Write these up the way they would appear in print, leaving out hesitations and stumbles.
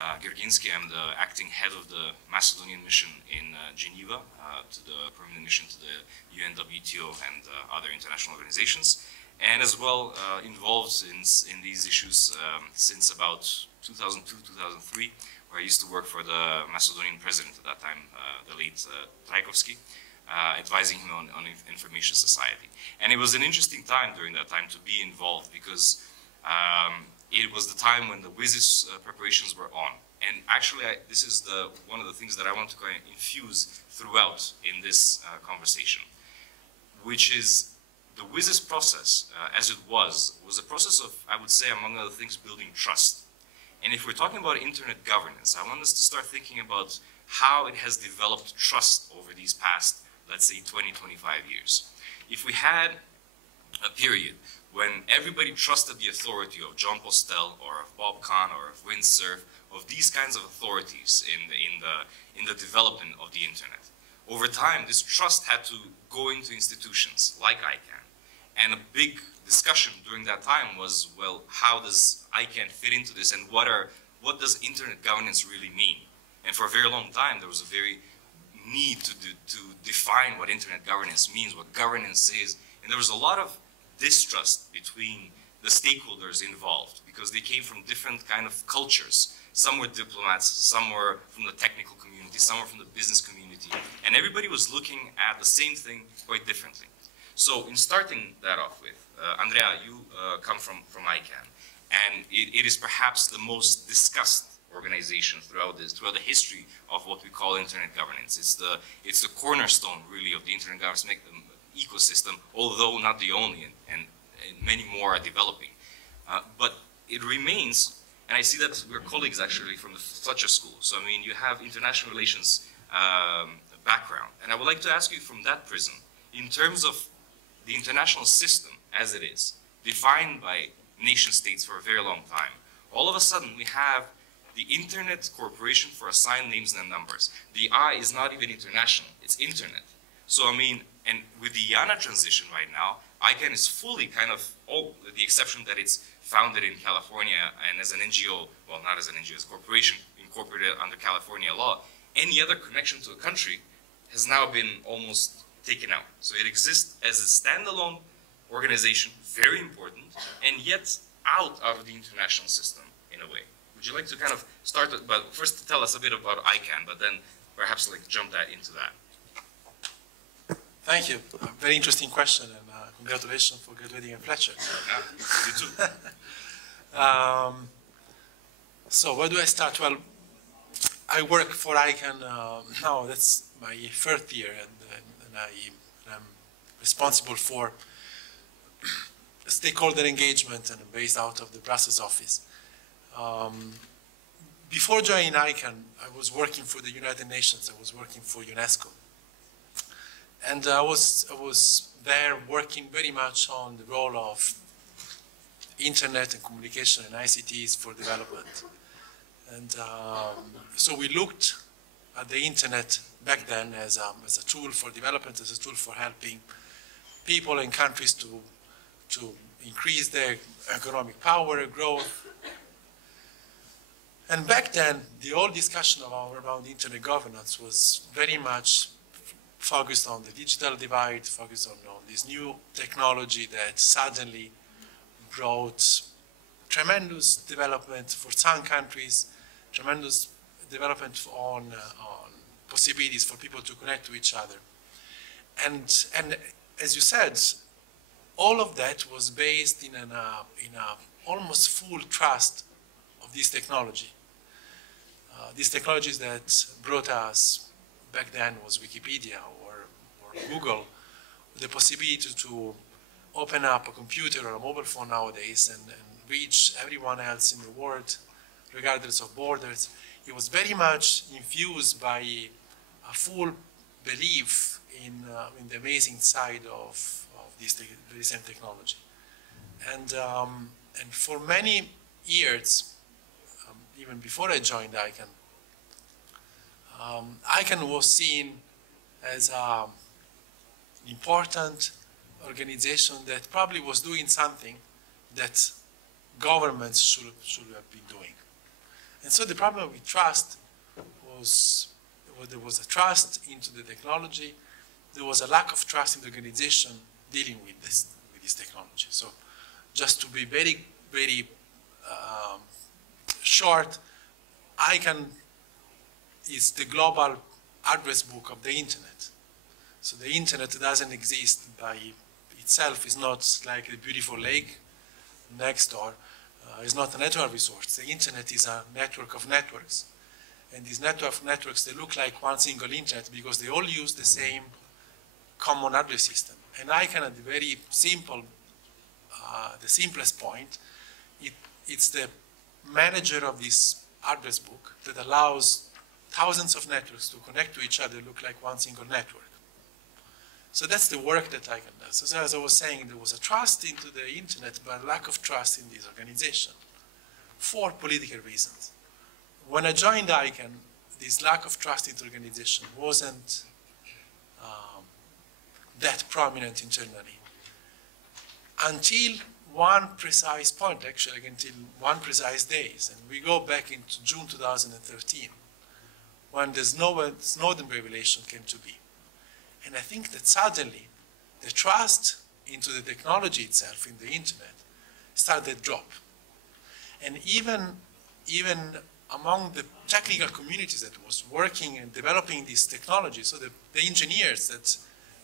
Gerginski. I'm the acting head of the Macedonian mission in Geneva, to the permanent mission to the UN, WTO, and other international organizations, and as well involved in these issues since about 2002, 2003, where I used to work for the Macedonian president at that time, the late Trajkovski, advising him on information society. And it was an interesting time during that time to be involved, because it was the time when the WSIS preparations were on. And actually, this is one of the things that I want to kind of infuse throughout in this conversation, which is the WSIS process, as it was a process of, I would say, among other things, building trust. And if we're talking about internet governance, I want us to start thinking about how it has developed trust over these past, let's say, 20, 25 years. If we had a period when everybody trusted the authority of John Postel or of Bob Kahn or of Windsurf, of these kinds of authorities in the development of the internet, over time this trust had to go into institutions like ICANN. And a big discussion during that time was, well, how does ICANN fit into this, and what does internet governance really mean? And for a very long time there was a very need to define what internet governance means, what governance is, and there was a lot of distrust between the stakeholders involved, because they came from different kind of cultures. Some were diplomats, some were from the technical community, some were from the business community, and everybody was looking at the same thing quite differently. So in starting that off with, Andrea, you come from ICANN, and it is perhaps the most discussed organization throughout the history of what we call internet governance. It's the cornerstone, really, of the internet governance ecosystem, although not the only, and many more are developing. But it remains, and I see that we're colleagues actually from the Fletcher School, so I mean, you have international relations background, and I would like to ask you from that prism, in terms of the international system as it is, defined by nation states for a very long time, all of a sudden we have the Internet Corporation for Assigned Names and Numbers. The I is not even international, it's internet. So I mean, and with the IANA transition right now, ICANN is fully kind of, with the exception that it's founded in California and as an NGO, well, not as an NGO, as a corporation incorporated under California law, any other connection to a country has now been almost taken out. So it exists as a standalone organization, very important, and yet out of the international system in a way. Would you like to kind of start, but first tell us a bit about ICANN, but then perhaps like jump that into that. Thank you. A very interesting question, and congratulations for graduating in Fletcher. Yeah, you too. So where do I start? Well, I work for ICANN now. That's my 3rd year, and I'm responsible for stakeholder engagement, and I'm based out of the Brussels office. Before joining ICANN, I was working for the United Nations. I was working for UNESCO. And I was there working very much on the role of internet and communication and ICTs for development. And so we looked at the internet back then as a tool for development, as a tool for helping people and countries to increase their economic power, growth. And back then, the whole discussion around internet governance was very much focused on the digital divide, focused on this new technology that suddenly brought tremendous development for some countries, tremendous development on possibilities for people to connect to each other. And as you said, all of that was based in a almost full trust of this technology. These technologies that brought us back then was Wikipedia or Google, the possibility to open up a computer or a mobile phone nowadays and reach everyone else in the world, regardless of borders. It was very much infused by a full belief in the amazing side of this recent technology. And for many years, even before I joined ICANN, ICANN was seen as an important organization that probably was doing something that governments should have been doing. And so the problem with trust was, there was a trust into the technology, there was a lack of trust in the organization dealing with this technology. So just to be very, very short, ICANN is the global address book of the internet. So the internet doesn't exist by itself. It's not like a beautiful lake next door. It's not a natural resource. The internet is a network of networks. And these network of networks, they look like one single internet because they all use the same common address system. And ICANN, at the very simple, the simplest point, it's the manager of this address book that allows thousands of networks to connect to each other, look like one single network. So that's the work that ICANN does. So as I was saying, there was a trust into the internet, but a lack of trust in this organization for political reasons. When I joined ICANN, this lack of trust in the organization wasn't that prominent internally until one precise point, actually until one precise day. And we go back into June 2013, when the Snowden revelation came to be. And I think that suddenly the trust into the technology itself, in the internet, started to drop. And even among the technical communities that was working and developing this technology, so the engineers that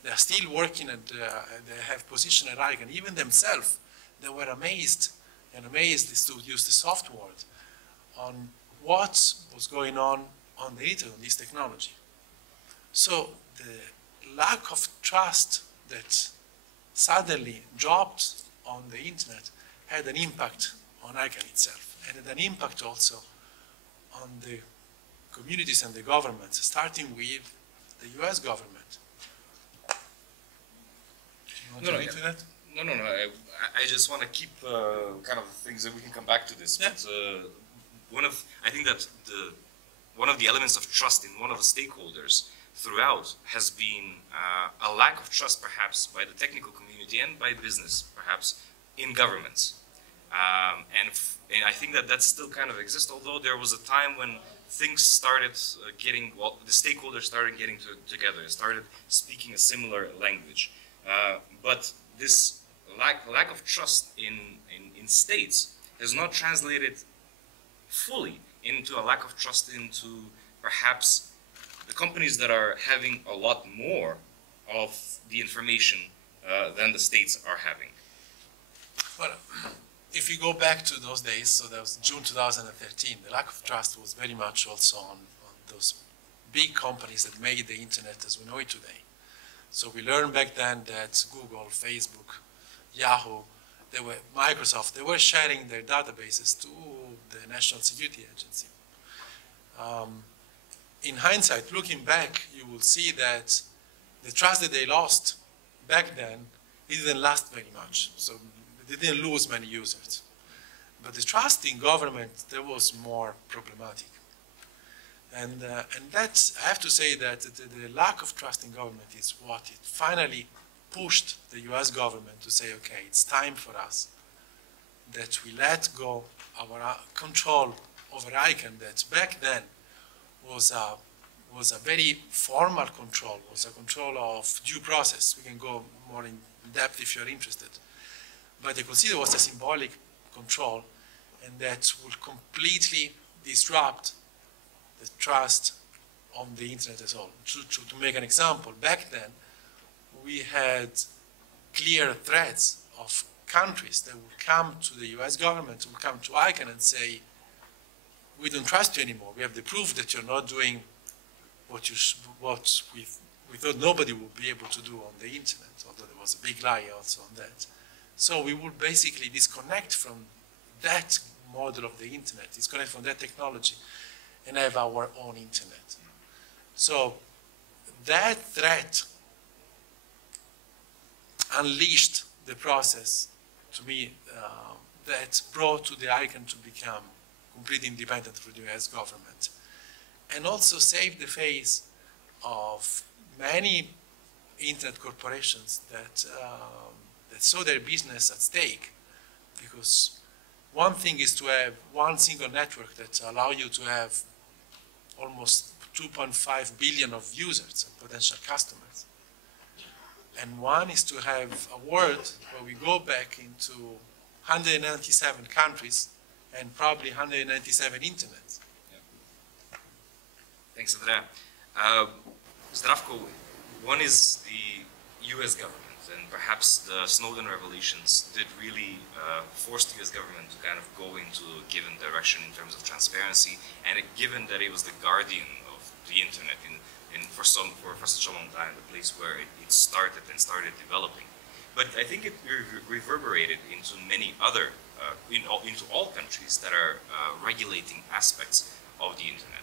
they are still working and they have position at ICANN, even themselves, they were amazed is to use the soft word, on what was going on the internet, on this technology. So the lack of trust that suddenly dropped on the internet had an impact on ICANN itself, and had an impact also on the communities and the governments, starting with the US government. No, I just want to keep kind of things that we can come back to this. Yeah. But I think that one of the elements of trust in one of the stakeholders throughout has been a lack of trust, perhaps, by the technical community and by business, perhaps, in governments. And I think that still kind of exists, although there was a time when things started the stakeholders started getting together, started speaking a similar language. But this lack of trust in states has not translated fully into a lack of trust into perhaps the companies that are having a lot more of the information than the states are having. Well, if you go back to those days, so that was June 2013, the lack of trust was very much also on those big companies that made the internet as we know it today. So we learned back then that Google, Facebook, Yahoo, Microsoft, they were sharing their databases to the National Security Agency. In hindsight, looking back, you will see that the trust that they lost back then, it didn't last very much. So they didn't lose many users. But the trust in government, that was more problematic. And that, I have to say that the lack of trust in government is what it finally pushed the US government to say, okay, it's time for us that we let go our control over ICANN that back then was a very formal control, was a control of due process. We can go more in depth if you're interested. But they consider it was a symbolic control, and that would completely disrupt the trust on the internet as well. To make an example, back then, we had clear threats of countries that would come to the US government, would come to ICANN and say, we don't trust you anymore. We have the proof that you're not doing what we thought nobody would be able to do on the internet, although there was a big lie also on that. So we would basically disconnect from that model of the internet, disconnect from that technology, and have our own internet. So that threat unleashed the process, to me, that brought to the ICANN to become completely independent from the US government, and also saved the face of many internet corporations that, that saw their business at stake, because One thing is to have one single network that allow you to have almost 2.5 billion of users and potential customers. And one is to have a world where we go back into 197 countries and probably 197 internets. Yeah. Thanks, Andrea. Zdravko, one is the US government, and perhaps the Snowden revelations did really force the US government to kind of go into a given direction in terms of transparency, and given that it was the guardian of the internet for such a long time, the place where it started developing. But I think it reverberated into many other, into all countries that are regulating aspects of the internet.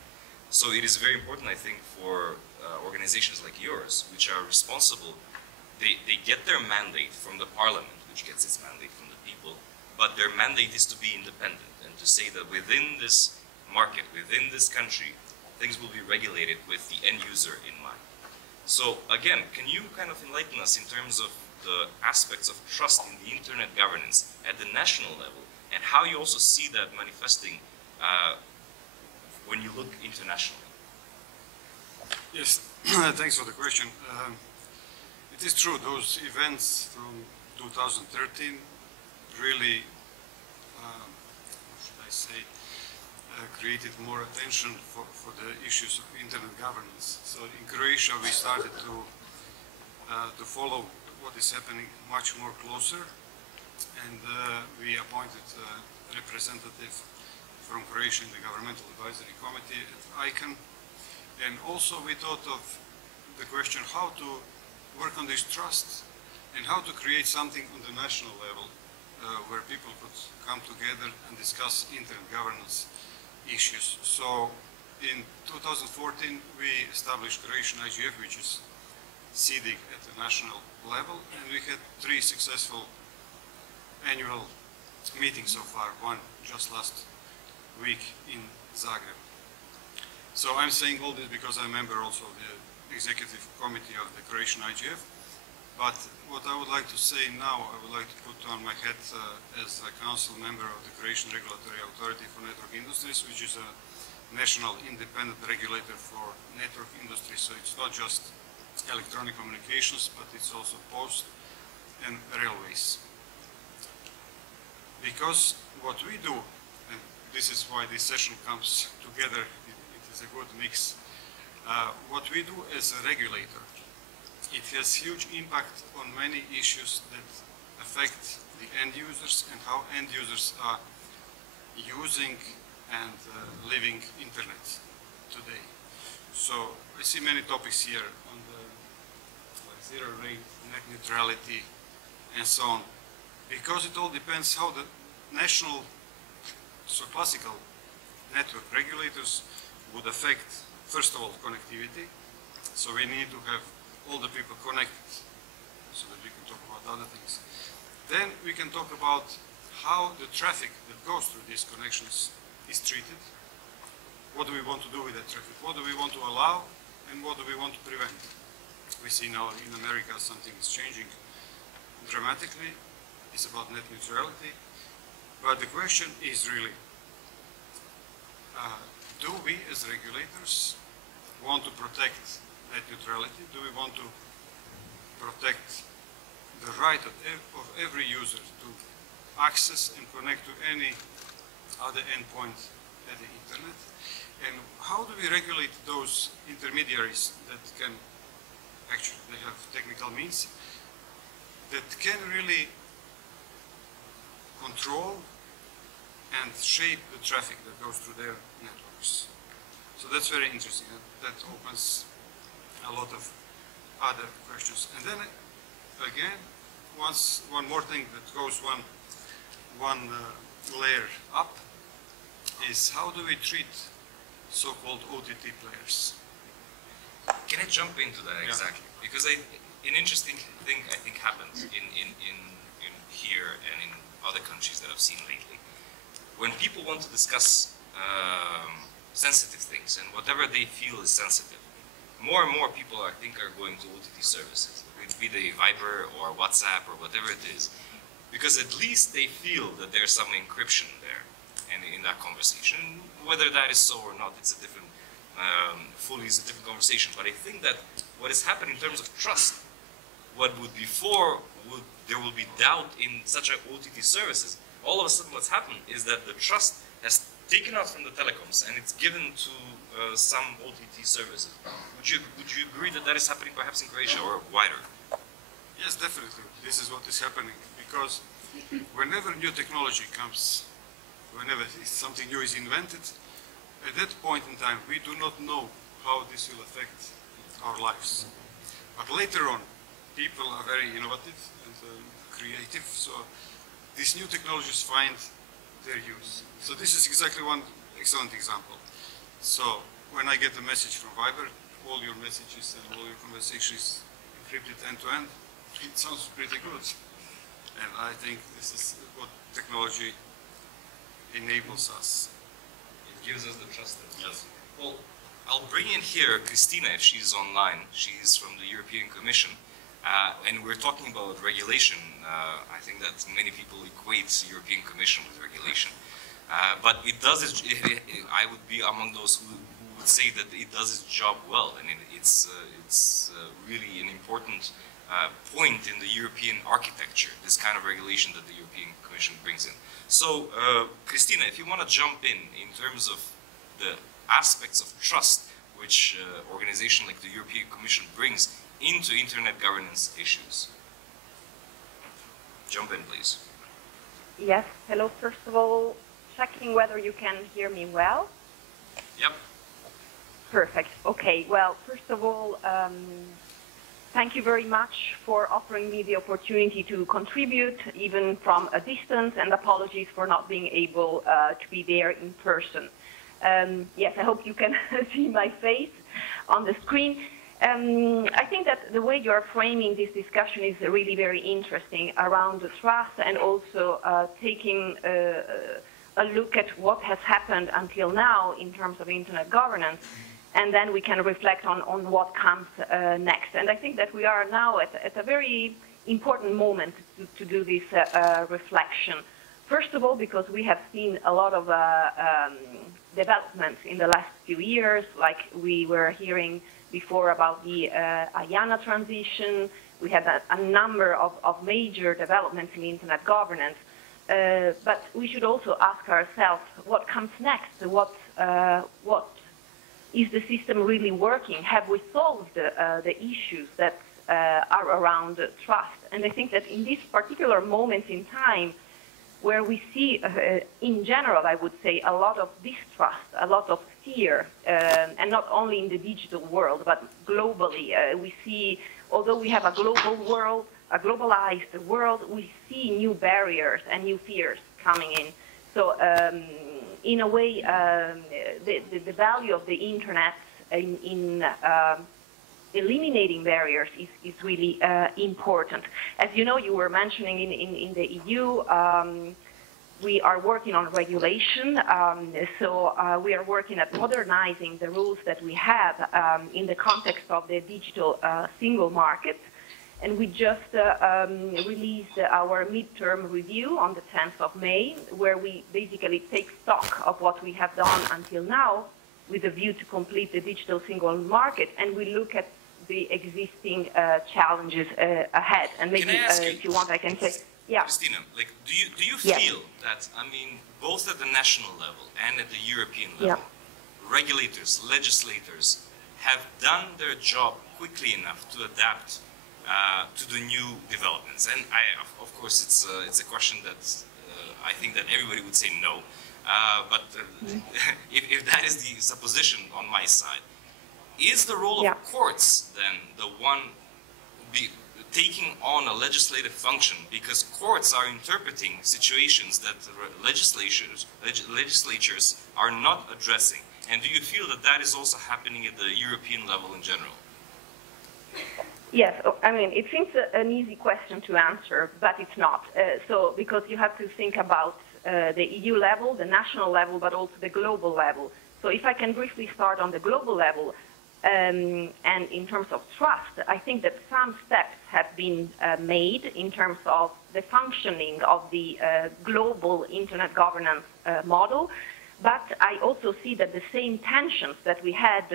So it is very important, I think, for organizations like yours, which are responsible. They get their mandate from the parliament, which gets its mandate from the people, but their mandate is to be independent and to say that within this market, within this country, things will be regulated with the end user in mind. So again, can you kind of enlighten us in terms of the aspects of trust in the internet governance at the national level, and how you also see that manifesting when you look internationally? Yes, thanks for the question. It is true, those events from 2013 really, how should I say, created more attention for the issues of internet governance. So in Croatia we started to follow what is happening much more closer, and we appointed a representative from Croatia in the Governmental Advisory Committee at ICANN. And also we thought of the question how to work on this trust and how to create something on the national level where people could come together and discuss internet governance issues. So in 2014 we established Croatian IGF, which is seeding at the national level, and we had 3 successful annual meetings so far, one just last week in Zagreb. So I'm saying all this because I'm a member also of the executive committee of the Croatian IGF. But what I would like to say now, I would like to put on my hat as a council member of the Croatian Regulatory Authority for Network Industries, which is a national independent regulator for network industry. So it's not just electronic communications, but it's also post and railways. Because what we do, and this is why this session comes together, it is a good mix. What we do as a regulator, it has huge impact on many issues that affect the end users and how end users are using and living internet today. So I see many topics here on the zero rate, net neutrality, and so on, because it all depends how the national, so classical network regulators would affect, first of all, connectivity. So we need to have all the people connected so that we can talk about other things. Then we can talk about how the traffic that goes through these connections is treated. What do we want to do with that traffic? What do we want to allow, and what do we want to prevent? We see now in America something is changing dramatically. It's about net neutrality. But the question is really, do we as regulators want to protect net neutrality? Do we want to protect the right of every user to access and connect to any other endpoint at the internet? And how do we regulate those intermediaries that can, actually they have technical means, that can really control and shape the traffic that goes through their networks? So that's very interesting. That opens a lot of other questions. And then again, one more thing that goes one layer up is how do we treat so-called OTT players? Can I jump into that exactly? Yeah. Because an interesting thing I think happened in here and in other countries that I've seen lately. When people want to discuss sensitive things and whatever they feel is sensitive, more and more people are going to OTT services. It be the Viber or WhatsApp or whatever it is. because at least they feel that there's some encryption there and in that conversation. Whether that is so or not, it's a different, fully is a different conversation. But I think that what has happened in terms of trust, what would before there will be doubt in such a OTT services, all of a sudden what's happened is that the trust has taken out from the telecoms and it's given to some OTT services. Would you agree that that is happening perhaps in Croatia or wider? Yes, definitely. This is what is happening, because whenever new technology comes, whenever something new is invented, at that point in time we do not know how this will affect our lives. But later on, people are very innovative and creative, so these new technologies find their use. So this is exactly one excellent example. So when I get a message from Viber, all your messages and all your conversations encrypted end to end, it sounds pretty good. And I think this is what technology enables us. It gives us the trust. Yes. Well, I'll bring in here Christina if she's online. She's from the European Commission. And we're talking about regulation. I think that many people equate European Commission with regulation. But it does, I would be among those who would say that it does its job well. And it's really an important point in the European architecture, this kind of regulation that the European Commission brings in. So, Christina, if you want to jump in terms of the aspects of trust which organization like the European Commission brings into internet governance issues. Jump in, please. Yes, hello. First of all, checking whether you can hear me well. Yep. Perfect. Okay, well, first of all, thank you very much for offering me the opportunity to contribute, even from a distance, and apologies for not being able to be there in person. Yes, I hope you can see my face on the screen. I think that the way you're framing this discussion is really very interesting around the trust, and also taking a look at what has happened until now in terms of internet governance, and then we can reflect on what comes next. And I think that we are now at a very important moment to do this reflection. First of all, because we have seen a lot of developments in the last few years, like we were hearing before about the IANA transition. We had a number of major developments in internet governance. But we should also ask ourselves what comes next. What is the system really working? Have we solved the issues that are around trust? And I think that in this particular moment in time, where we see, in general, I would say, a lot of distrust, a lot of fear, and not only in the digital world, but globally. We see, although we have a global world, a globalized world, we see new barriers and new fears coming in. So, in a way, the value of the internet in eliminating barriers is really important. As you know, you were mentioning in the EU, we are working on regulation. So we are working at modernizing the rules that we have in the context of the digital single market. And we just released our midterm review on the 10th of May, where we basically take stock of what we have done until now with a view to complete the digital single market, and we look at the existing challenges ahead. And maybe, if you want, I can say, yeah. Christina, like, do you yes. feel that, I mean, both at the national level and at the European level, yeah. regulators, legislators have done their job quickly enough to adapt to the new developments? And of course, it's a question that I think that everybody would say no. But if that is the supposition on my side, is the role of courts then the one taking on a legislative function, because courts are interpreting situations that legislatures are not addressing? And do you feel that that is also happening at the European level in general? Yes, I mean, it seems an easy question to answer, but it's not. So, because you have to think about the EU level, the national level, but also the global level. So if I can briefly start on the global level, And in terms of trust, I think that some steps have been made in terms of the functioning of the global internet governance model. But I also see that the same tensions that we had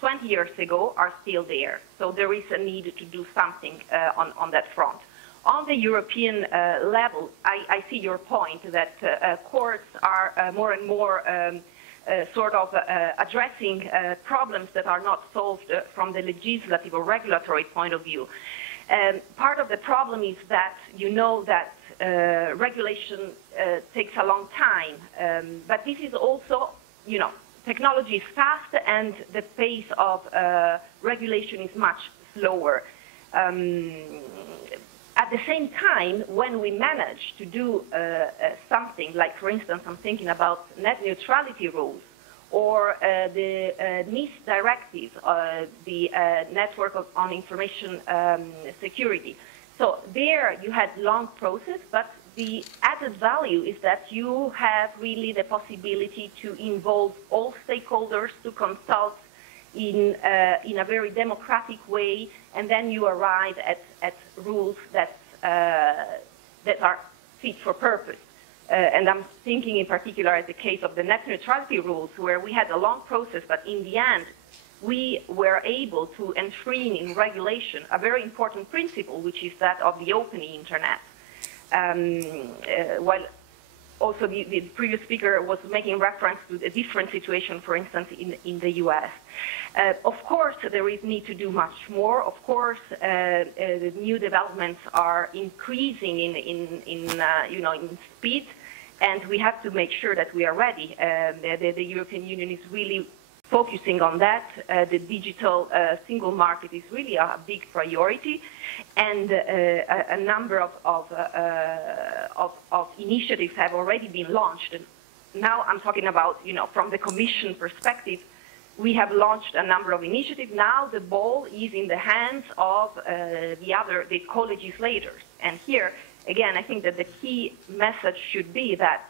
20 years ago are still there. So there is a need to do something on that front. On the European level, I see your point that courts are more and more sort of addressing problems that are not solved from the legislative or regulatory point of view. Part of the problem is that you know that regulation takes a long time, but this is also, you know, technology is fast and the pace of regulation is much slower. At the same time, when we manage to do something, like for instance, I'm thinking about net neutrality rules or the NIS directive, the Network on Information Security. So there you had long process, but the added value is that you have really the possibility to involve all stakeholders to consult in a very democratic way, and then you arrive at rules that are fit for purpose. And I'm thinking in particular at the case of the net neutrality rules, where we had a long process, but in the end, we were able to enshrine in regulation a very important principle, which is that of the open internet. While also the previous speaker was making reference to a different situation, for instance, in the US. Of course, there is need to do much more. Of course, the new developments are increasing in speed, and we have to make sure that we are ready. The European Union is really focusing on that. The digital single market is really a big priority, and a number of initiatives have already been launched. And now I'm talking about, you know, from the Commission perspective, we have launched a number of initiatives. Now the ball is in the hands of the co-legislators. And here, again, I think that the key message should be that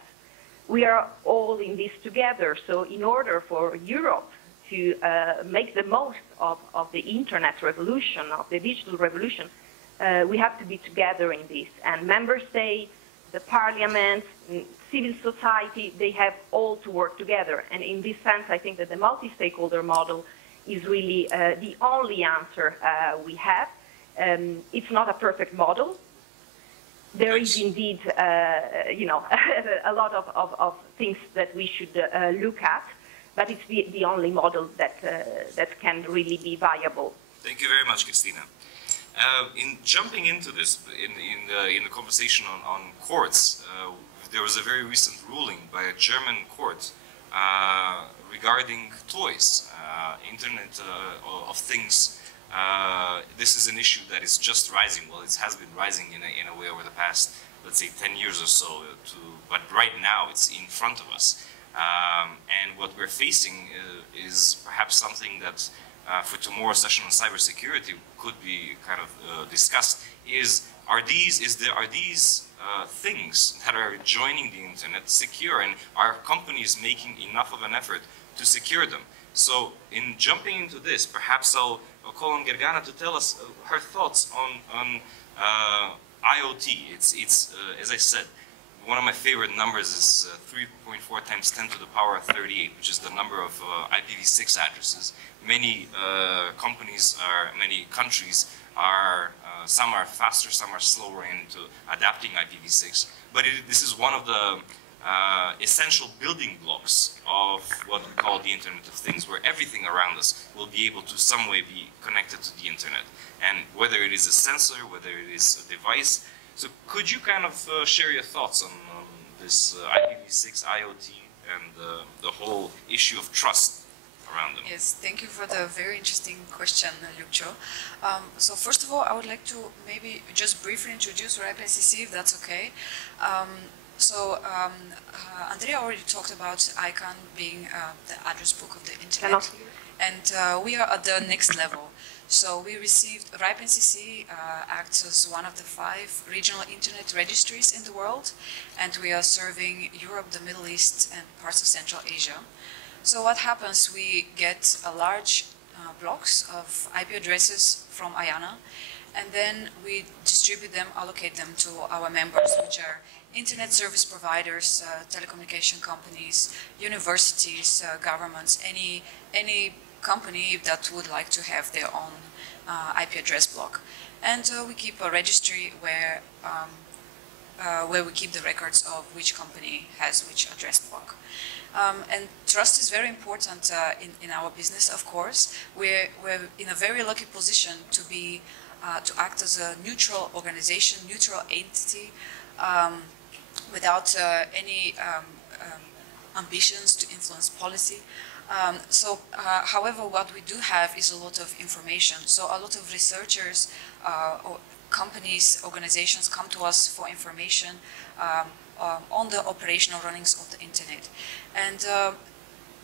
we are all in this together. So in order for Europe to make the most of the internet revolution, of the digital revolution, we have to be together in this. And member states, the parliament, civil society, they have all to work together. And in this sense, I think that the multi-stakeholder model is really the only answer we have. It's not a perfect model. There is indeed, you know, a lot of things that we should look at, but it's the only model that can really be viable. Thank you very much, Christina. In jumping into this, in the conversation on courts, there was a very recent ruling by a German court regarding toys, Internet of Things. This is an issue that is just rising. Well, it has been rising in a way over the past, let's say, 10 years or so. But right now, it's in front of us. And what we're facing is perhaps something that for tomorrow's session on cybersecurity could be kind of discussed. Are these things that are joining the internet secure, and are companies making enough of an effort to secure them? So, in jumping into this, perhaps I'll call on Gergana to tell us her thoughts on IoT. It's as I said, one of my favorite numbers is 3.4 times 10 to the power of 38, which is the number of IPv6 addresses. Many many countries are, some are faster, some are slower into adapting IPv6. But this is one of the essential building blocks of what we call the Internet of Things, where everything around us will be able to some way be connected to the Internet. And whether it is a sensor, whether it is a device. So could you kind of share your thoughts on this IPv6, IoT, and the whole issue of trust around them? Yes, thank you for the very interesting question, Lucio. So first of all, I would like to maybe just briefly introduce RIPE-NCC, if that's okay. Andrea already talked about ICANN being the address book of the internet, and we are at the next level. So we received, RIPE-NCC acts as one of the 5 regional internet registries in the world, and we are serving Europe, the Middle East, and parts of Central Asia. So what happens, we get a large blocks of IP addresses from IANA, and then we distribute them, allocate them to our members, which are internet service providers, telecommunication companies, universities, governments, any company that would like to have their own IP address block. And we keep a registry where we keep the records of which company has which address block. And trust is very important in our business, of course. We're in a very lucky position to be to act as a neutral organization, neutral entity, without any ambitions to influence policy. However, what we do have is a lot of information. So a lot of researchers, or companies, organizations come to us for information on the operational runnings of the internet. And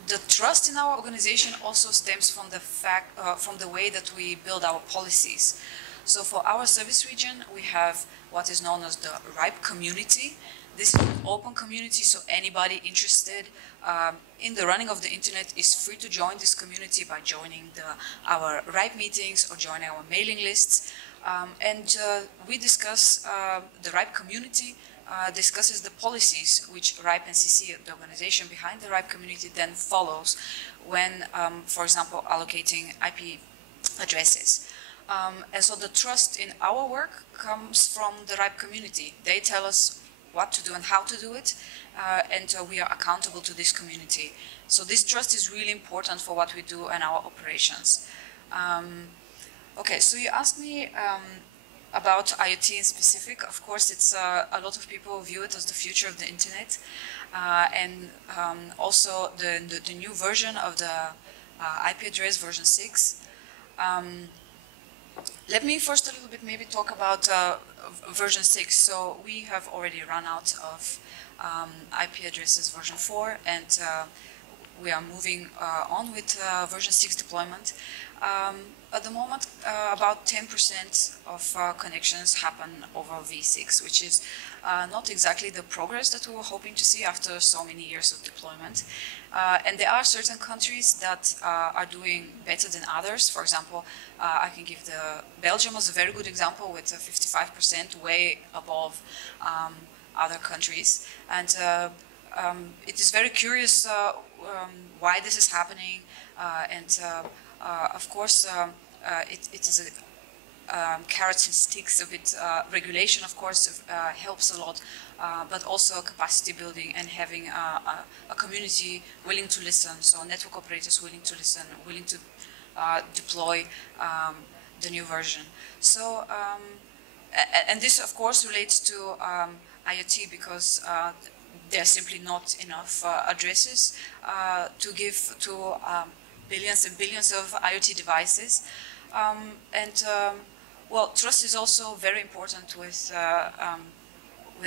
the trust in our organization also stems from the fact, from the way that we build our policies. So for our service region, we have what is known as the RIPE community. This is an open community, so anybody interested in the running of the internet is free to join this community by joining our RIPE meetings or joining our mailing lists. We discuss, the RIPE community discusses the policies which RIPE NCC, the organization behind the RIPE community, then follows when, for example, allocating IP addresses. And so the trust in our work comes from the RIPE community. They tell us what to do and how to do it, and we are accountable to this community. So this trust is really important for what we do and our operations. Okay, so you asked me about IoT in specific. Of course, it's a lot of people view it as the future of the internet, and also the new version of the IP address, version 6. Let me first a little bit maybe talk about version 6. So we have already run out of IP addresses version 4, and we are moving on with version 6 deployment. At the moment, about 10% of connections happen over V6, which is not exactly the progress that we were hoping to see after so many years of deployment. And there are certain countries that are doing better than others. For example, I can give Belgium as a very good example with 55%, way above other countries. And it is very curious why this is happening. Of course, it is a carrots and sticks of it. Regulation, of course, helps a lot, but also capacity building and having a community willing to listen. So network operators willing to listen, willing to deploy the new version. So, and this, of course, relates to IoT because there are simply not enough addresses to give to billions and billions of IoT devices. Well, trust is also very important with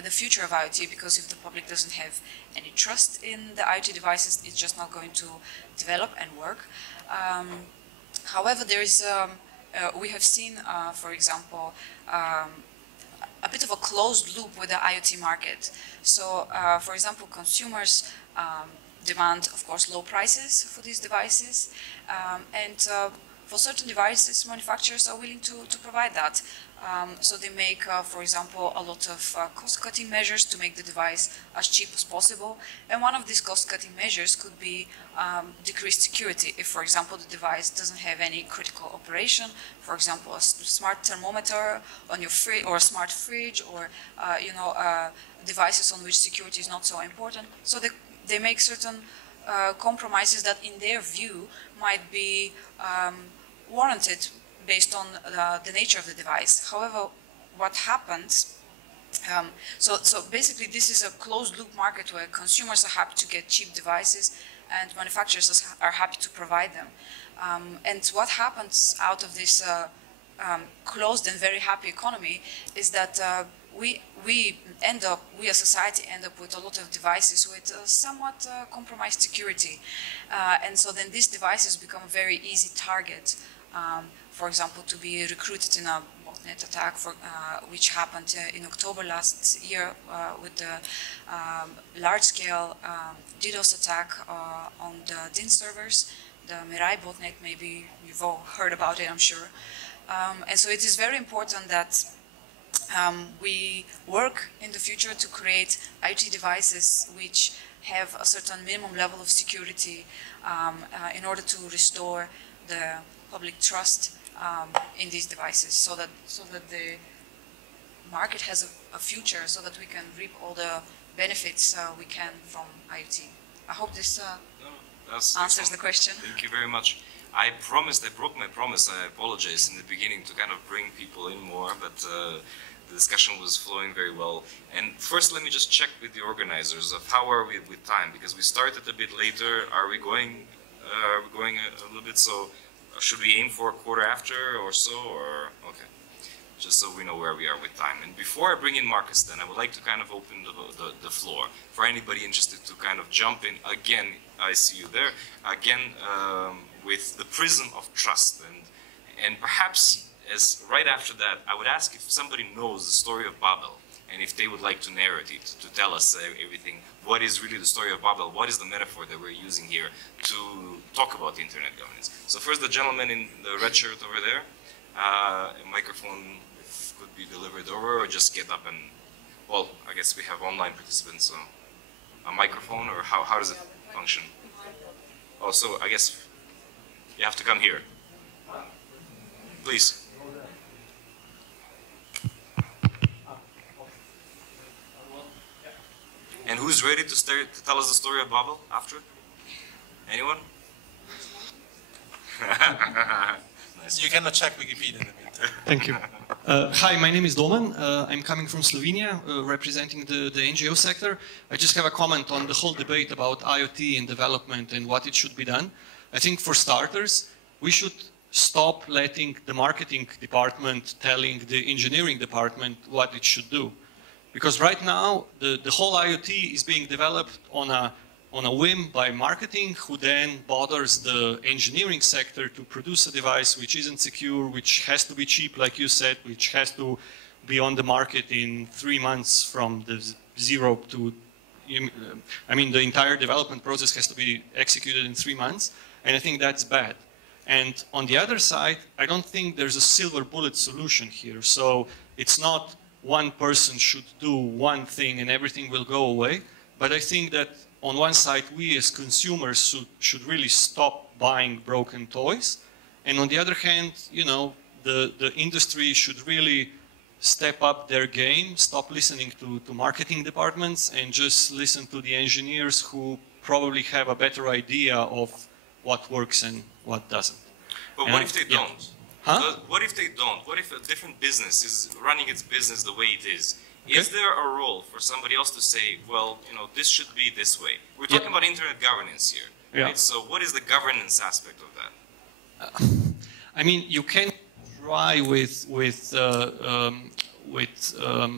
the future of IoT, because if the public doesn't have any trust in the IoT devices, it's just not going to develop and work. However, there is, we have seen, for example, a bit of a closed loop with the IoT market. So, for example, consumers demand, of course, low prices for these devices, for certain devices, manufacturers are willing to provide that. So they make, for example, a lot of cost-cutting measures to make the device as cheap as possible. And one of these cost-cutting measures could be decreased security. If, for example, the device doesn't have any critical operation, for example, a smart thermometer on your fridge, or a smart fridge, or devices on which security is not so important. So they make certain compromises that, in their view, might be warranted based on the nature of the device. However, what happens, so basically this is a closed loop market where consumers are happy to get cheap devices and manufacturers are happy to provide them. And what happens out of this closed and very happy economy is that we as society end up with a lot of devices with somewhat compromised security. And so then these devices become a very easy target, for example, to be recruited in a botnet attack, which happened in October last year with the large-scale DDoS attack on the DIN servers. the Mirai botnet. Maybe you've all heard about it, I'm sure. And so it is very important that we work in the future to create IoT devices which have a certain minimum level of security in order to restore the public trust in these devices, so that the market has a future, so that we can reap all the benefits we can from IoT. I hope this answers the question. Thank you very much. I promised, I broke my promise, I apologize in the beginning to kind of bring people in more, but the discussion was flowing very well. And first let me just check with the organizers of how are we with time, because we started a bit later. Are we going a little bit, so should we aim for a quarter after or so, or okay? Just so we know where we are with time. And before I bring in Marcus then, I would like to kind of open the floor for anybody interested to kind of jump in. Again, I see you there. Again, with the prism of trust. And perhaps, as right after that, I would ask if somebody knows the story of Babel, and if they would like to narrate it, to tell us everything. What is really the story of Babel? What is the metaphor that we're using here to talk about internet governance? So first, the gentleman in the red shirt over there. A microphone could be delivered over, or just get up and, well, I guess we have online participants, so a microphone, or how does it function? Oh, so I guess you have to come here. Please. And who's ready to tell us the story of Babel after? Anyone? Nice. You cannot check Wikipedia in the meantime. Thank you. Hi, my name is Doman. I'm coming from Slovenia, representing the NGO sector. I just have a comment on the whole debate about IoT and development and what it should be done. I think for starters, we should stop letting the marketing department telling the engineering department what it should do. Because right now, the whole IoT is being developed on a whim by marketing, who then bothers the engineering sector to produce a device which isn't secure, which has to be cheap, like you said, which has to be on the market in 3 months from the zero to, I mean, the entire development process has to be executed in 3 months, and I think that's bad. And on the other side, I don't think there's a silver bullet solution here. So it's not one person should do one thing and everything will go away, but I think that on one side, we as consumers should really stop buying broken toys. And on the other hand, you know, the industry should really step up their game, stop listening to marketing departments, and just listen to the engineers who probably have a better idea of what works and what doesn't. But what if they don't? Huh? What if they don't? What if a different business is running its business the way it is? Okay. Is there a role for somebody else to say, well, you know, this should be this way? We're talking about internet governance here, right? Yeah. So what is the governance aspect of that? I mean, you can try with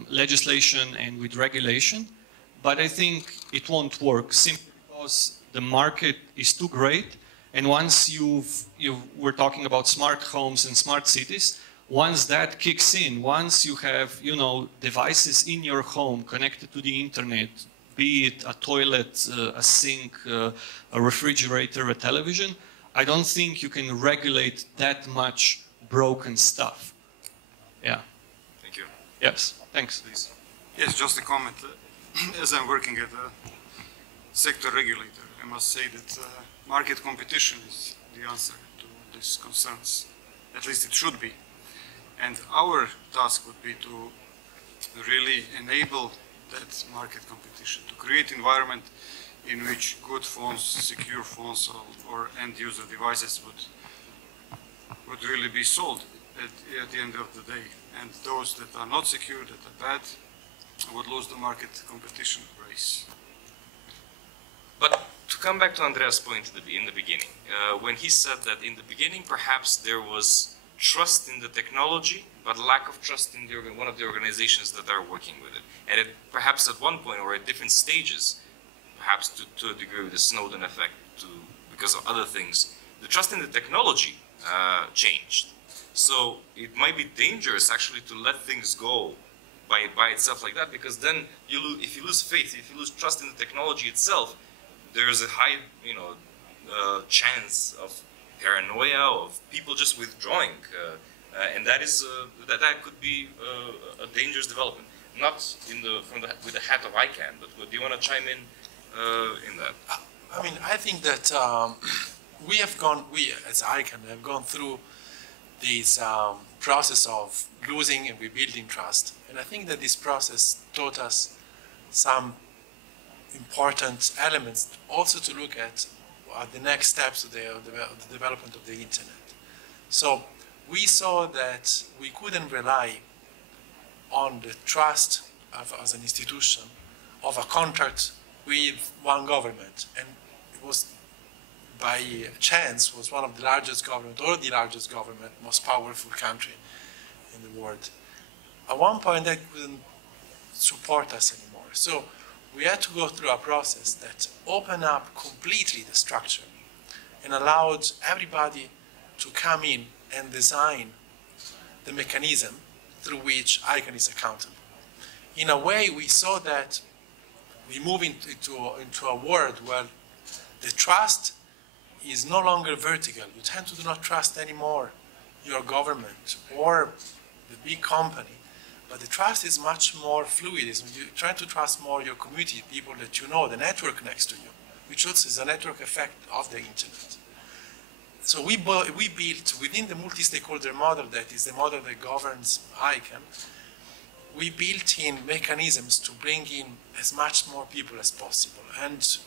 legislation and with regulation, but I think it won't work simply because the market is too great. And once we're talking about smart homes and smart cities, once that kicks in, once you have, you know, devices in your home connected to the internet, be it a toilet, a sink, a refrigerator, a television, I don't think you can regulate that much broken stuff. Yeah. Thank you. Yes, thanks. Please. Yes, just a comment. As I'm working at a sector regulator, I must say that market competition is the answer to these concerns. At least it should be. And our task would be to really enable that market competition, to create environment in which good phones, secure phones, or end-user devices would really be sold at the end of the day. And those that are not secure, that are bad, would lose the market competition race. But to come back to Andreas' point in the beginning, when he said that in the beginning perhaps there was trust in the technology, but lack of trust in one of the organizations that are working with it. And perhaps at one point or at different stages, perhaps to a degree with the Snowden effect, because of other things, the trust in the technology changed. So it might be dangerous actually to let things go by itself like that, because then if you lose faith, if you lose trust in the technology itself, there is a high, chance of paranoia, of people just withdrawing, and that is that could be a dangerous development. Not with the hat of ICANN, but do you want to chime in that? I mean, I think that we as ICANN have gone through this process of losing and rebuilding trust, and I think that this process taught us some important elements also to look at the next steps of the development of the internet. So we saw that we couldn't rely on the trust as an institution of a contract with one government, and it was by chance was one of the largest government or the largest government, most powerful country in the world. At one point that couldn't support us anymore. So we had to go through a process that opened up completely the structure and allowed everybody to come in and design the mechanism through which ICANN is accountable. In a way, we saw that we move into a world where the trust is no longer vertical. You tend to do not trust anymore your government or the big company, but the trust is much more fluid. You try to trust more your community, people that you know, the network next to you, which also is a network effect of the internet. So we built within the multi-stakeholder model, that is the model that governs ICANN, we built in mechanisms to bring in as much more people as possible. And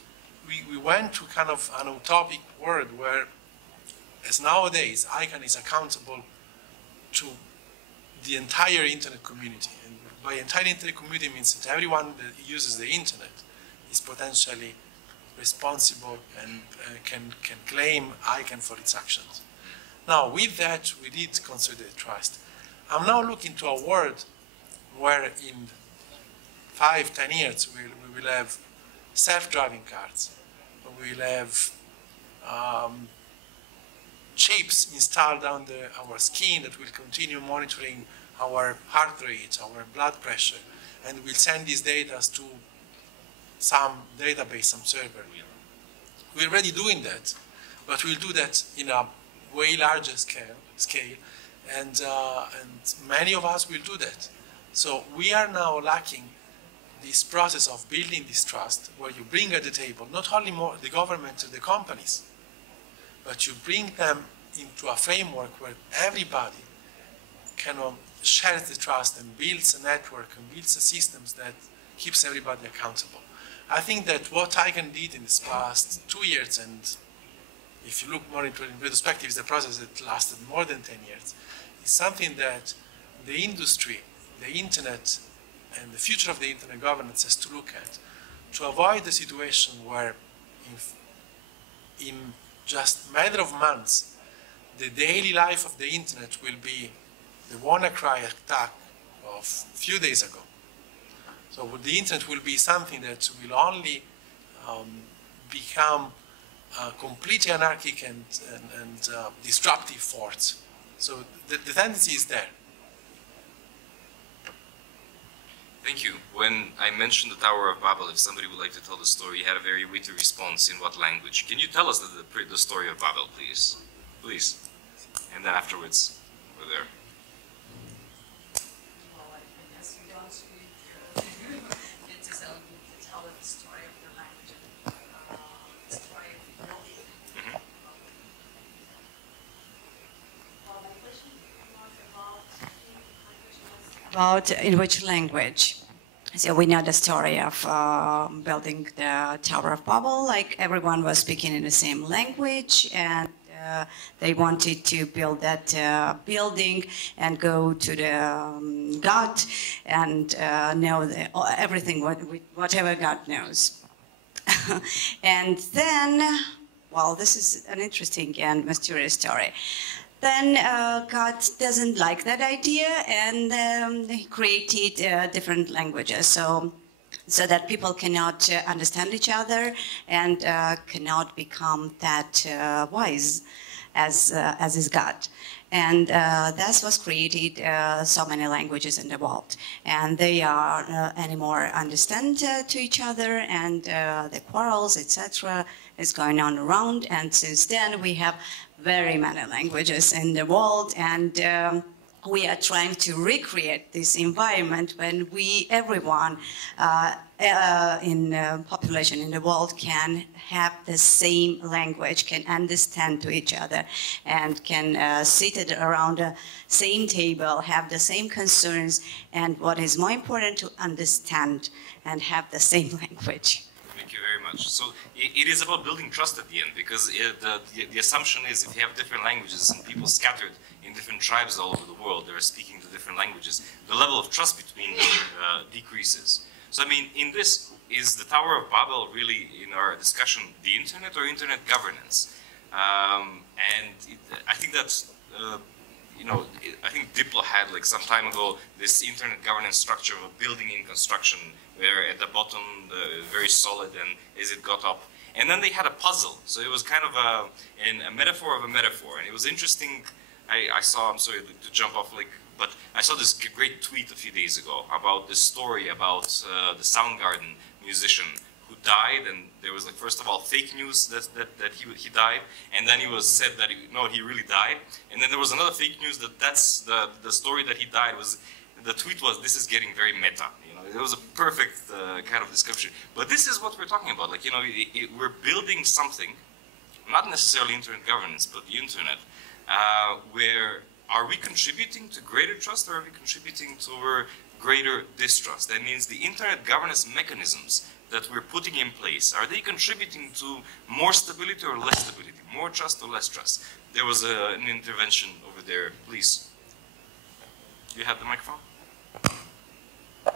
we went to kind of an utopic world where, as nowadays, ICANN is accountable to the entire internet community. And by entire internet community means that everyone that uses the internet is potentially responsible and can claim ICANN for its actions. Now, with that, we did consolidate trust. I'm now looking to a world where in 5-10 years we will have self-driving cars. We will have chips installed on our skin that will continue monitoring our heart rate, our blood pressure, and will send these data to some database, some server. We're already doing that, but we'll do that in a way larger scale, and many of us will do that. So we are now lacking this process of building this trust, where you bring at the table not only more the government and the companies, but you bring them into a framework where everybody can share the trust and builds a network and builds a systems that keeps everybody accountable. I think that what ICANN did in this past 2 years, and if you look more into it in retrospective, is the process that lasted more than 10 years, is something that the industry, the internet, and the future of the internet governance has to look at, to avoid the situation where in just a matter of months, the daily life of the internet will be the WannaCry attack of a few days ago. So the internet will be something that will only become completely anarchic and disruptive force. So the tendency is there. Thank you. When I mentioned the Tower of Babel, if somebody would like to tell the story, you had a very witty response. In what language? Can you tell us the story of Babel, please? Please. And then afterwards, we're there. Well, I guess you don't speak get to tell the story of the language and the story of building. Well, my question was about in which language. So we know the story of building the Tower of Babel, like everyone was speaking in the same language, and they wanted to build that building and go to the God and know everything, whatever God knows. And then, well, this is an interesting and mysterious story. Then God doesn't like that idea, and he created different languages, so that people cannot understand each other and cannot become that wise as is God. And thus was created so many languages in the world, and they are anymore understand to each other, and the quarrels, etc., is going on around, and since then we have very many languages in the world, and we are trying to recreate this environment when everyone in population in the world can have the same language, can understand to each other, and can sit around the same table, have the same concerns, and what is more important, to understand and have the same language. Thank you very much. So it is about building trust at the end, because the assumption is if you have different languages and people scattered in different tribes all over the world, they're speaking the different languages, the level of trust between them decreases. So I mean, in this, is the Tower of Babel really, in our discussion, the internet or internet governance? I think that, you know, I think Diplo had, like, some time ago, this internet governance structure of a building in construction, where at the bottom, very solid, and as it got up. And then they had a puzzle. So it was kind of a metaphor of a metaphor. And it was interesting. I saw, I'm sorry to jump off, like, but I saw this great tweet a few days ago about this story about the Soundgarden musician who died, and there was, like, first of all, fake news that he died, and then he was said that he really died, and then there was another fake news that's the story that he died was, the tweet was, this is getting very meta. You know, it was a perfect kind of description. But this is what we're talking about. Like, you know, we're building something, not necessarily internet governance, but the internet, where are we contributing to greater trust, or are we contributing to greater distrust? That means the internet governance mechanisms that we're putting in place, are they contributing to more stability or less stability, more trust or less trust? There was an intervention over there, please. You have the microphone? I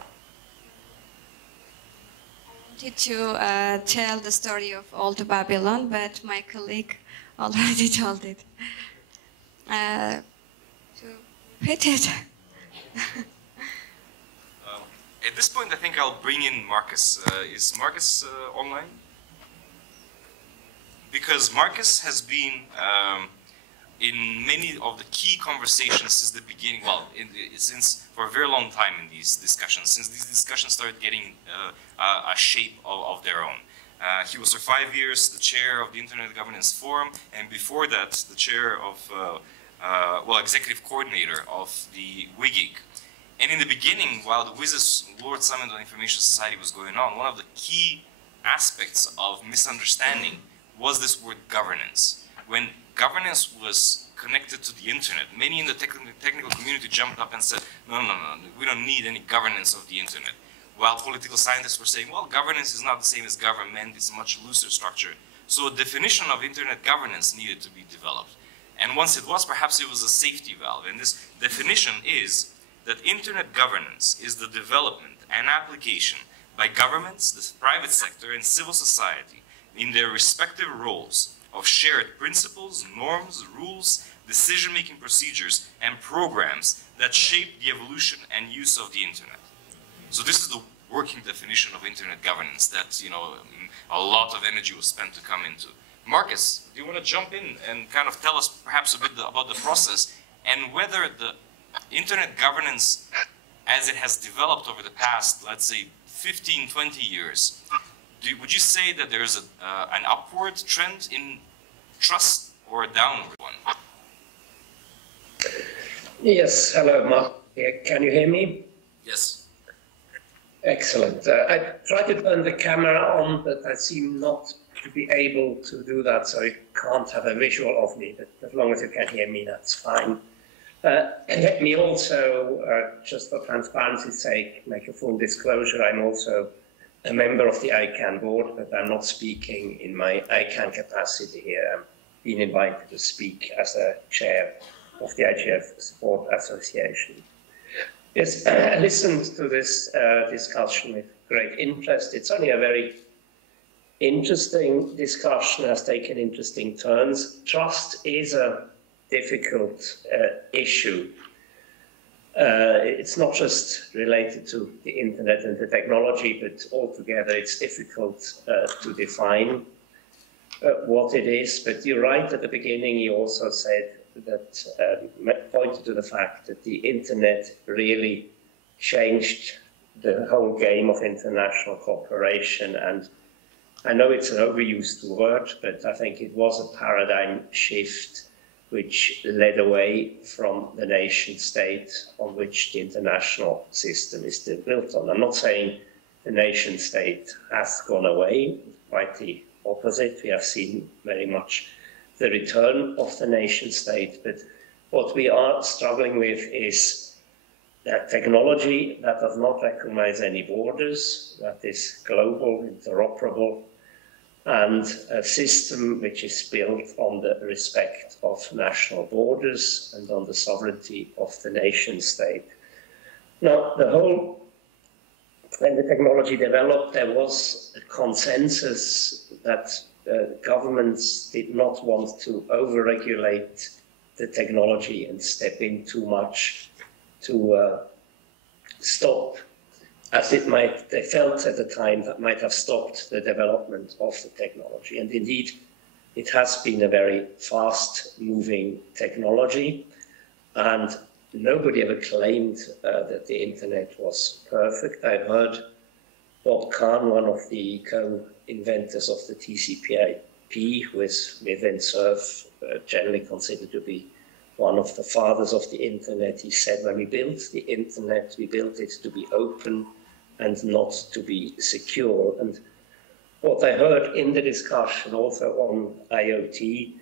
wanted to tell the story of Old Babylon, but my colleague already told it. To repeat it. At this point, I think I'll bring in Marcus. Is Marcus online? Because Marcus has been in many of the key conversations since the beginning, well, since for a very long time in these discussions, since these discussions started getting a shape of their own. He was for 5 years the chair of the Internet Governance Forum, and before that, the chair of, executive coordinator of the WIGIG. And in the beginning, while the WISIS World Summit on Information Society was going on, one of the key aspects of misunderstanding was this word governance. When governance was connected to the internet, many in the technical community jumped up and said, no, we don't need any governance of the internet. While political scientists were saying, well, governance is not the same as government, it's a much looser structure. So a definition of internet governance needed to be developed. And once it was, perhaps it was a safety valve. And this definition is that internet governance is the development and application by governments, the private sector, and civil society in their respective roles of shared principles, norms, rules, decision-making procedures, and programs that shape the evolution and use of the internet. So this is the working definition of internet governance that, you know, a lot of energy was spent to come into. Marcus, do you want to jump in and kind of tell us perhaps a bit about the process and whether the internet governance, as it has developed over the past, let's say, 15, 20 years, would you say that there's an upward trend in trust or a downward one? Yes, hello, Mark. Can you hear me? Yes. Excellent. I tried to turn the camera on, but I seem not to be able to do that, so you can't have a visual of me, but as long as you can hear me, that's fine. And let me also, just for transparency's sake, make a full disclosure. I'm also a member of the ICANN board, but I'm not speaking in my ICANN capacity here. I'm being invited to speak as a chair of the IGF Sport Association. Yes, I listened to this discussion with great interest. It's only a very interesting discussion, has taken interesting turns. Trust is a difficult issue. It's not just related to the internet and the technology, but altogether it's difficult to define what it is. But you're right at the beginning, you also said that, pointed to the fact that the internet really changed the whole game of international cooperation, and I know it's an overused word, but I think it was a paradigm shift which led away from the nation state on which the international system is still built on. I'm not saying the nation state has gone away, quite the opposite. We have seen very much the return of the nation state, but what we are struggling with is that technology that does not recognize any borders, that is global, interoperable, and a system which is built on the respect of national borders and on the sovereignty of the nation state. Now, when the technology developed, there was a consensus that governments did not want to overregulate the technology and step in too much to stop, as it might, they felt at the time, that might have stopped the development of the technology. And indeed, it has been a very fast-moving technology, and nobody ever claimed that the internet was perfect. I've heard Bob Kahn, one of the co-inventors of the TCP/IP, who is within SURF, generally considered to be one of the fathers of the internet. He said, when we built the internet, we built it to be open and not to be secure. And what I heard in the discussion also on IoT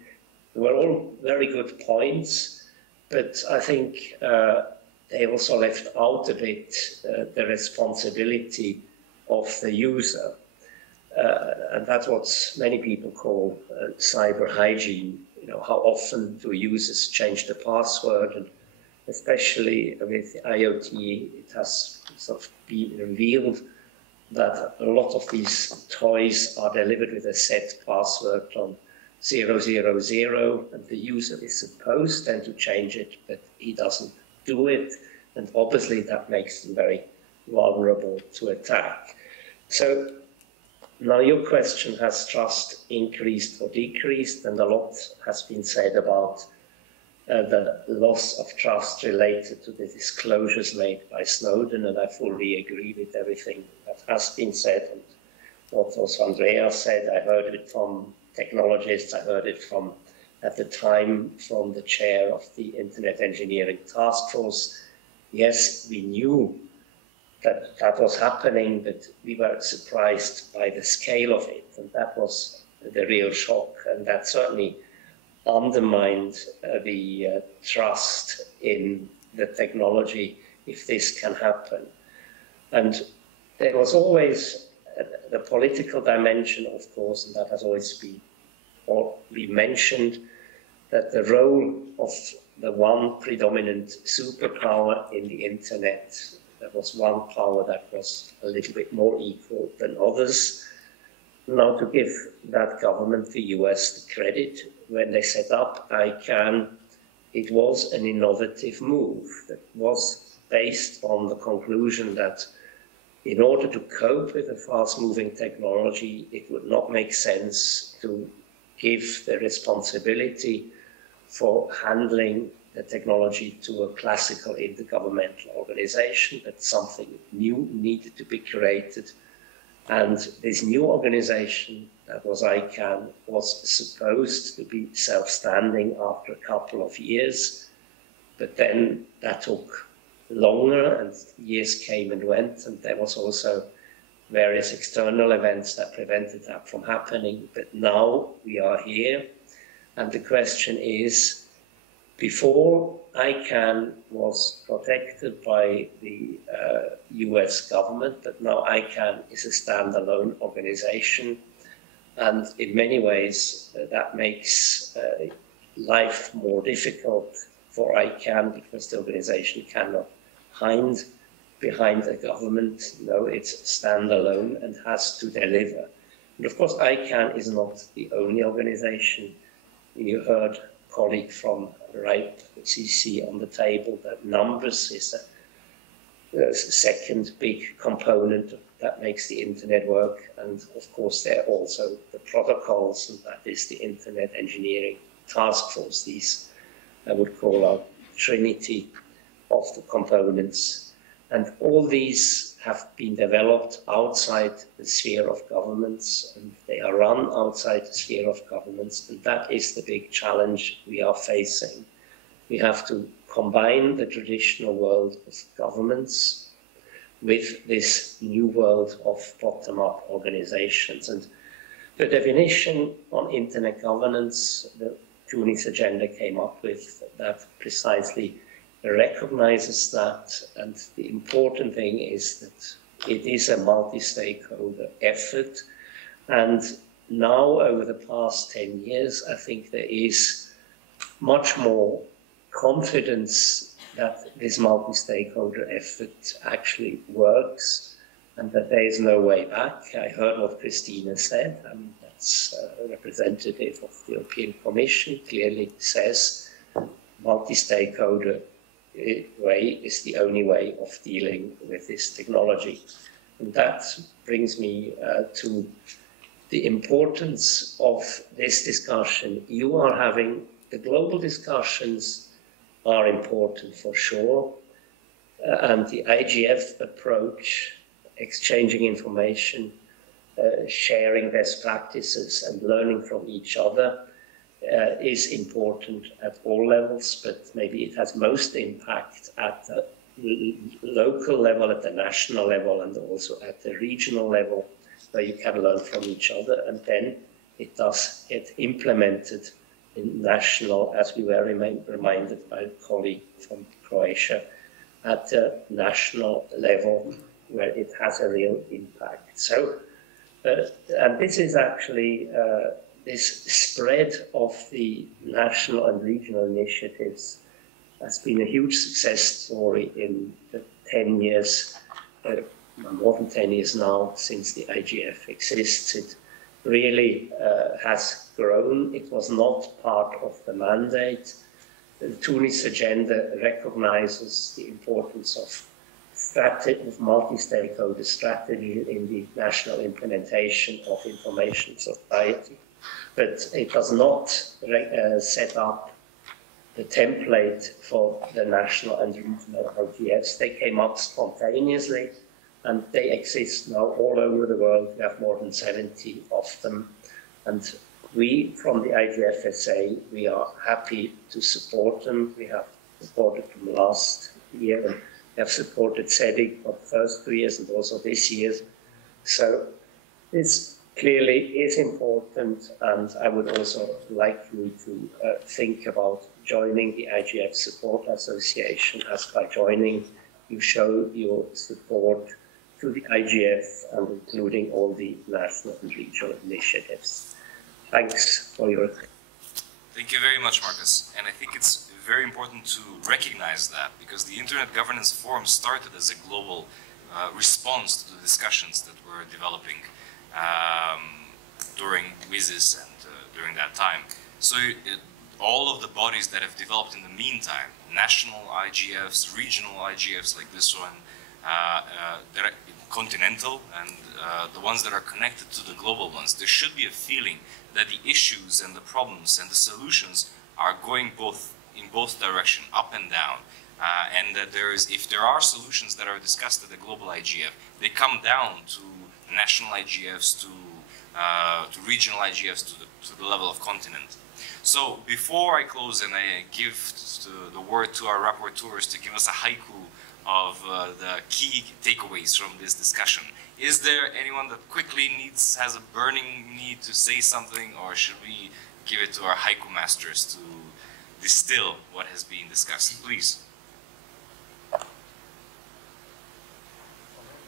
were all very good points, but I think they also left out a bit the responsibility of the user. And that's what many people call cyber hygiene. You know, how often do users change the password? And especially with IoT, it has sort of been revealed that a lot of these toys are delivered with a set password on 000, and the user is supposed then to change it, but he doesn't do it, and obviously that makes them very vulnerable to attack. So now your question, has trust increased or decreased? And a lot has been said about the loss of trust related to the disclosures made by Snowden, and I fully agree with everything that has been said, and what also Andrea said. I heard it from technologists, I heard it from, at the time, from the chair of the Internet Engineering Task Force. Yes, we knew that that was happening, but we were surprised by the scale of it, and that was the real shock, and that certainly undermined the trust in the technology if this can happen. And there was always the political dimension, of course, and that has always been mentioned, that the role of the one predominant superpower in the internet, there was one power that was a little bit more equal than others. Now, to give that government, the US, the credit, when they set up ICANN, it was an innovative move that was based on the conclusion that in order to cope with a fast-moving technology, it would not make sense to give the responsibility for handling the technology to a classical intergovernmental organization, that something new needed to be created. And this new organization, that was ICANN, was supposed to be self-standing after a couple of years, but then that took longer, and years came and went, and there was also various external events that prevented that from happening. But now we are here, and the question is, before ICANN was protected by the US government, but now ICANN is a standalone organization, and in many ways that makes life more difficult for ICANN, because the organization cannot hide behind the government. No, it's standalone and has to deliver. And of course, ICANN is not the only organization. You heard a colleague from RIPE CC on the table that numbers is the second big component that makes the internet work. And of course, there are also the protocols, and that is the Internet Engineering Task Force. These I would call our trinity of the components And all these have been developed outside the sphere of governments, and they are run outside the sphere of governments, and that is the big challenge we are facing. We have to combine the traditional world of governments with this new world of bottom-up organizations. And the definition on internet governance, the Tunis agenda came up with, that precisely recognizes that, and the important thing is that it is a multi-stakeholder effort. And now, over the past 10 years, I think there is much more confidence that this multi-stakeholder effort actually works and that there is no way back. I heard what Christina said, and that's a representative of the European Commission, clearly says multi-stakeholder way is the only way of dealing with this technology. And that brings me to the importance of this discussion. You are having, the global discussions are important for sure, and the IGF approach, exchanging information, sharing best practices and learning from each other is important at all levels, but maybe it has most impact at the local level, at the national level, and also at the regional level, where you can learn from each other, and then it does get implemented in national, as we were reminded by a colleague from Croatia, at the national level, where it has a real impact. So, and this is actually this spread of the national and regional initiatives has been a huge success story in the 10 years, more than 10 years now, since the IGF exists. It really has grown. It was not part of the mandate. The Tunis agenda recognizes the importance of multi-stakeholder strategy in the national implementation of information society. But it does not set up the template for the national and regional IGFs. They came up spontaneously, and they exist now all over the world. We have more than 70 of them. And we, from the IGFSA, we are happy to support them. We have supported them last year, and we have supported CEDIC for the first 2 years and also this year. So this clearly is important, and I would also like you to think about joining the IGF Support Association, as by joining you show your support to the IGF and including all the national and regional initiatives. Thanks for your attention. Thank you very much, Marcus. And I think it's very important to recognize that, because the Internet Governance Forum started as a global response to the discussions that were developing during WSIS and during that time. So all of the bodies that have developed in the meantime, national IGFs, regional IGFs like this one, that are continental, and the ones that are connected to the global ones, there should be a feeling that the issues and the problems and the solutions are going in both directions, up and down. And that if there are solutions that are discussed at the global IGF, they come down to national IGFs, to regional IGFs, to the level of continent. So before I close and I give the word to our rapporteurs to give us a haiku of the key takeaways from this discussion, is there anyone that quickly has a burning need to say something, or should we give it to our haiku masters to distill what has been discussed? Please.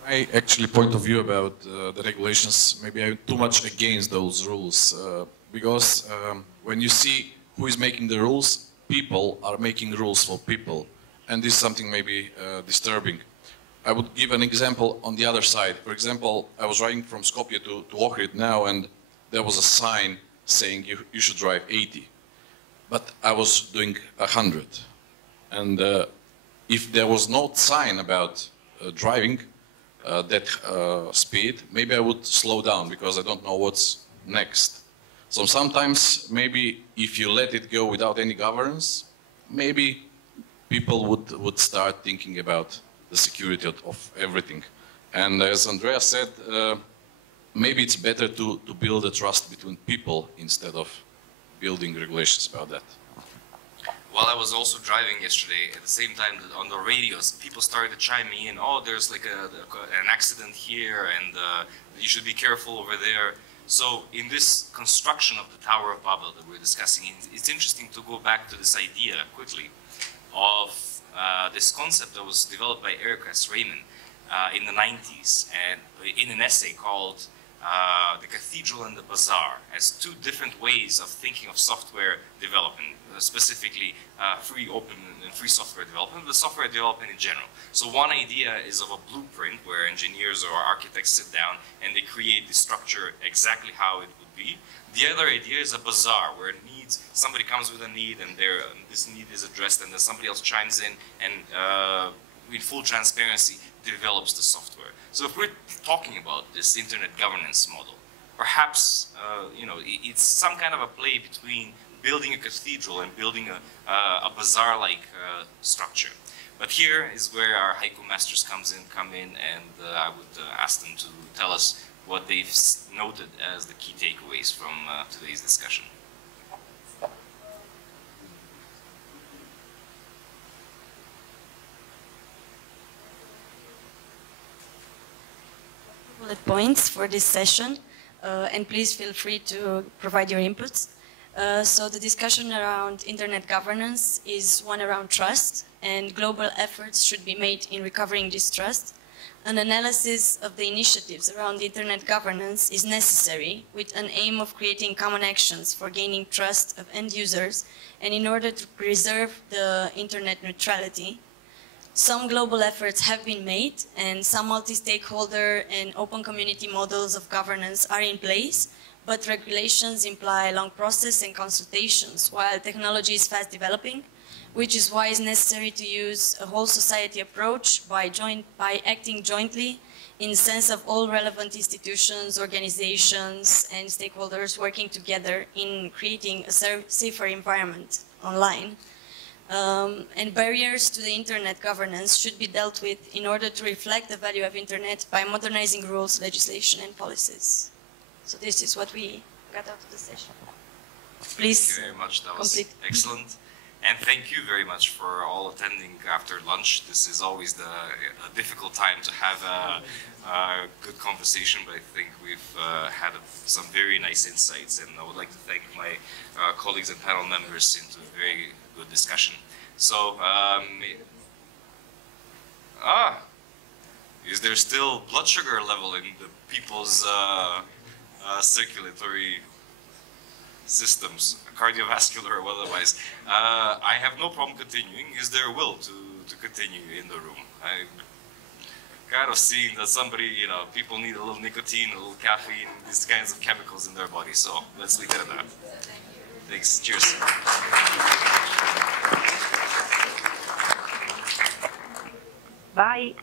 My actually point of view about the regulations, maybe I'm too much against those rules, because when you see who is making the rules, people are making rules for people, and this is something maybe disturbing. I would give an example on the other side. For example, I was riding from Skopje to Ohrid now, and there was a sign saying you should drive 80, but I was doing 100, and if there was no sign about driving that speed, maybe I would slow down because I don't know what's next. So sometimes maybe if you let it go without any governance, maybe people would start thinking about the security of everything. And as Andrea said, maybe it's better to build a trust between people instead of building regulations about that. While I was also driving yesterday, at the same time on the radios, people started to chime me in, oh, there's like an accident here, and you should be careful over there. So in this construction of the Tower of Babel that we're discussing, it's interesting to go back to this idea quickly of this concept that was developed by Eric S. Raymond in the 90s, and in an essay called The Cathedral and the Bazaar, as two different ways of thinking of software development, specifically free, open, and free software development, but software development in general. So one idea is of a blueprint where engineers or architects sit down and they create the structure exactly how it would be. The other idea is a bazaar, where somebody comes with a need and this need is addressed, and then somebody else chimes in and with full transparency develops the software. So if we're talking about this internet governance model, perhaps it's some kind of a play between building a cathedral and building a bazaar-like structure. But here is where our haiku masters come in, and I would ask them to tell us what they've noted as the key takeaways from today's discussion. Bullet points for this session, and please feel free to provide your inputs. So the discussion around internet governance is one around trust, and global efforts should be made in recovering this trust. An analysis of the initiatives around internet governance is necessary, with an aim of creating common actions for gaining trust of end users and in order to preserve the internet neutrality. Some global efforts have been made, and some multi-stakeholder and open community models of governance are in place, but regulations imply a long process and consultations, while technology is fast developing, which is why it's necessary to use a whole society approach by acting jointly in the sense of all relevant institutions, organizations, and stakeholders working together in creating a safer environment online. And barriers to the internet governance should be dealt with in order to reflect the value of internet by modernizing rules, legislation, and policies. So this is what we got out of the session. Please. Thank you very much. That was excellent. And thank you very much for all attending after lunch. This is always a difficult time to have a good conversation, but I think we've had some very nice insights, and I would like to thank my colleagues and panel members into a very good discussion. So, is there still blood sugar level in the people's circulatory systems, cardiovascular or otherwise? I have no problem continuing. Is there a will to continue in the room? I'm kind of seeing that people need a little nicotine, a little caffeine, these kinds of chemicals in their body. So let's leave it at that. Thanks. Cheers. Bye.